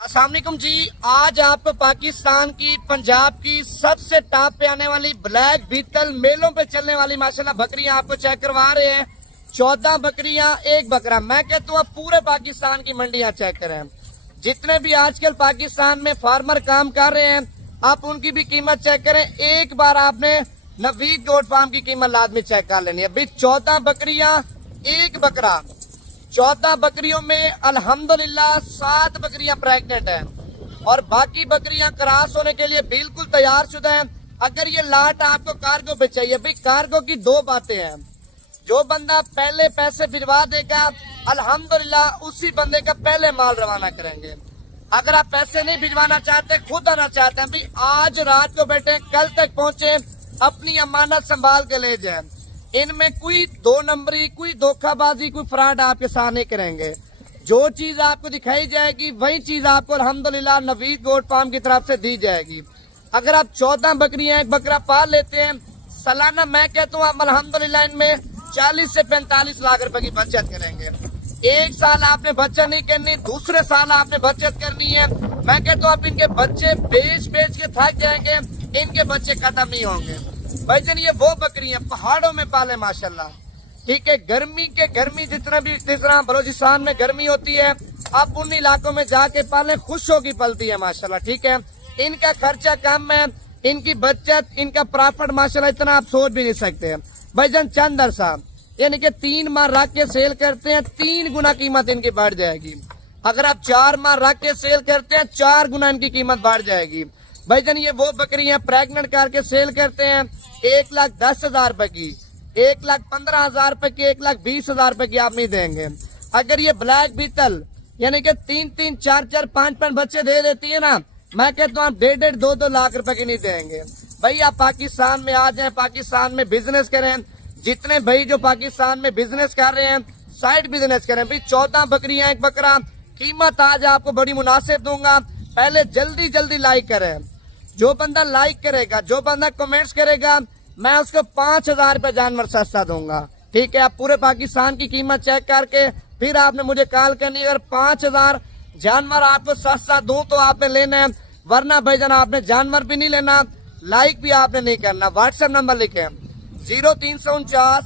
अस्सलाम वालेकुम जी। आज आपको पाकिस्तान की पंजाब की सबसे टॉप पे आने वाली ब्लैक बीटल मेलों पे चलने वाली माशाल्लाह बकरियां आपको चेक करवा रहे हैं। 14 बकरियां एक बकरा। मैं कहता हूँ आप पूरे पाकिस्तान की मंडियां चेक करें। जितने भी आजकल पाकिस्तान में फार्मर काम कर रहे हैं आप उनकी भी कीमत चेक करें। एक बार आपने नवीद गोट फार्म की कीमत लाजमी चेक कर लेनी है। अभी 14 बकरियां एक बकरा। 14 बकरियों में अल्हम्दुलिल्लाह 7 बकरियां प्रेग्नेंट हैं और बाकी बकरियां क्रॉस होने के लिए बिल्कुल तैयार शुदा हैं। अगर ये लाट आपको कार्गो पे चाहिए, भाई कार्गो की दो बातें हैं। जो बंदा पहले पैसे भिजवा देगा अल्हम्दुलिल्लाह उसी बंदे का पहले माल रवाना करेंगे। अगर आप पैसे नहीं भिजवाना चाहते, खुद आना चाहते हैं, भाई आज रात को बैठे कल तक पहुंचे, अपनी अमानत संभाल के ले जाए। इनमें कोई दो नंबरी, कोई धोखाबाजी, कोई फ्रॉड आपके साथ नहीं करेंगे। जो चीज आपको दिखाई जाएगी वही चीज आपको अल्हम्दुलिल्लाह नवीद गोट फार्म की तरफ से दी जाएगी। अगर आप 14 बकरियां एक बकरा पाल लेते हैं सालाना, मैं कहता हूँ आप अल्हम्दुलिल्लाह इनमें 40 से 45 लाख रुपए की बचत करेंगे। एक साल आपने बचत नहीं करनी, दूसरे साल आपने बचत करनी है। मैं कहता हूँ आप इनके बच्चे बेच बेच के थक जाएंगे, इनके बच्चे खत्म नहीं होंगे। भाईजान ये वो बकरियां पहाड़ों में पाले माशाल्लाह, ठीक है। गर्मी जितना बलोचिस्तान में गर्मी होती है आप उन इलाकों में जाके पाले, खुशों की पलती है माशाल्लाह, ठीक है। इनका खर्चा कम है, इनकी बचत, इनका प्रॉफिट माशाल्लाह इतना आप सोच भी नहीं सकते। भाईजान चंद अरसा यानी कि 3 माह रख के सेल करते हैं 3 गुना कीमत इनकी बढ़ जाएगी। अगर आप 4 माह रख के सेल करते हैं 4 गुना इनकी कीमत बढ़ जाएगी। भाईजान ये वो बकरियां प्रेग्नेंट करके सेल करते हैं 1,10,000 रुपए की, 1,15,000 रुपए की, 1,20,000 रुपए की आप नहीं देंगे। अगर ये ब्लैक बीटल यानी कि 3-3, 4-4, 5-5 बच्चे दे देती है ना, मैं कहता हूँ आप 1.5, 2-2 लाख रुपए की नहीं देंगे। भाई आप पाकिस्तान में आ जाए, पाकिस्तान में बिजनेस करें। जितने भाई जो पाकिस्तान में बिजनेस कर रहे हैं साइड बिजनेस करें। भाई 14 बकरियां एक बकरा, कीमत आज आपको बड़ी मुनासिब दूंगा। पहले जल्दी लाइक करें। जो बंदा लाइक करेगा, जो बंदा कमेंट्स करेगा, मैं उसको 5,000 रुपए जानवर सस्ता दूंगा, ठीक है। आप पूरे पाकिस्तान की कीमत चेक करके फिर आपने मुझे कॉल करनी। अगर 5,000 जानवर आपको सस्ता दूं तो आपने लेना है, वरना भाईजान आपने जानवर भी नहीं लेना, लाइक भी आपने नहीं करना। व्हाट्सएप नंबर लिखे 0349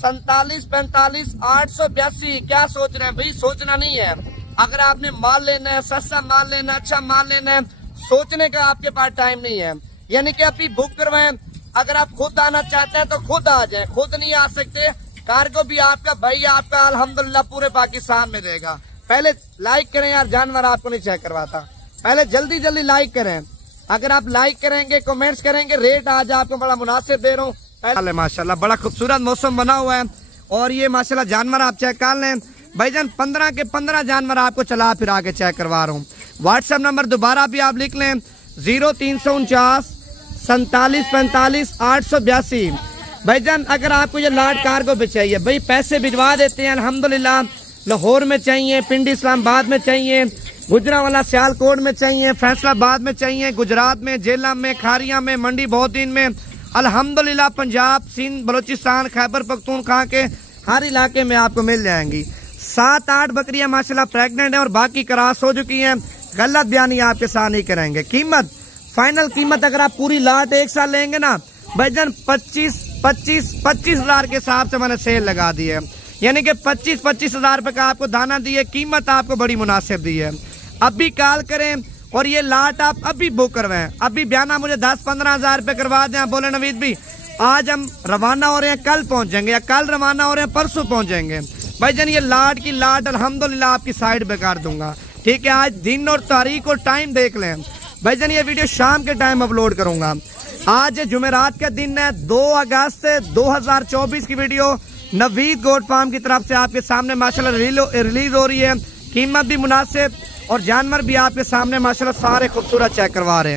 47 45 882। क्या सोच रहे हैं भाई? सोचना नहीं है। अगर आपने माल लेना है, सस्ता माल लेना है, अच्छा माल लेना है, सोचने का आपके पास टाइम नहीं है। यानी कि अभी बुक करवाएं। अगर आप खुद आना चाहते हैं तो खुद आ जाएं, खुद नहीं आ सकते कार्गो भी आपका भाई आपका अल्हम्दुलिल्लाह पूरे पाकिस्तान में देगा। पहले लाइक करें यार, जानवर आपको नहीं चेक करवाता। पहले जल्दी लाइक करें। अगर आप लाइक करेंगे, कमेंट्स करेंगे, रेट आज आपको बड़ा मुनासिब दे रहा हूँ। माशाल्लाह बड़ा खूबसूरत मौसम बना हुआ है और ये माशाल्लाह जानवर आप चेक कर लें। भाईजान 15 के 15 जानवर आपको चला फिर आके चेक करवा रहा हूँ। व्हाट्सएप नंबर दोबारा भी आप लिख लें 0349 47 45 882। भाईजान अगर आपको ये लाट कार्गो पे चाहिए, भाई पैसे भिजवा देते हैं अल्हम्दुलिल्लाह। लाहौर में चाहिए, पिंडी इस्लामाबाद में चाहिए, गुजरांवाला सियालकोट में चाहिए, फैसलाबाद में चाहिए, गुजरात में, जेलम में, खारिया में, मंडी बहुद्दीन में, अल्हम्दुलिल्लाह पंजाब, सिंध, बलोचिस्तान, खैबर पख्तूनख्वा के हर इलाके में आपको मिल जाएंगी। 7-8 बकरियां माशाल्लाह प्रेग्नेंट है और बाकी क्रॉस हो चुकी हैं। गलत बयानी आपके साथ नहीं करेंगे। कीमत फाइनल कीमत अगर आप पूरी लाट एक साल लेंगे ना भाईजान 25,000 के हिसाब से मैंने सेल लगा दी है। यानी कि 25,000 रुपए का आपको दाना दी है, कीमत आपको बड़ी मुनासिब दी है। अभी कॉल करें और ये लाट आप अभी बुक करवाएं। अभी बयाना मुझे 10-15,000 रुपए करवा दें। बोले नवीद भी आज हम रवाना हो रहे हैं, कल पहुंचेंगे, या कल रवाना हो रहे हैं परसों पहुंचेंगे। भाईजान ये लाट की लाट अल्हम्दुलिल्लाह आपकी साइड पे कर दूंगा, ठीक है। आज दिन और तारीख और टाइम देख लें। भाईजान ये वीडियो शाम के टाइम अपलोड करूंगा। आज जुमेरात का दिन है 2 अगस्त 2024 की वीडियो नवीद गोट फार्म की तरफ से आपके सामने माशाल्लाह रिलीज हो रही है। कीमत भी मुनासिब और जानवर भी आपके सामने माशाल्लाह सारे खूबसूरत चेक करवा रहे हैं।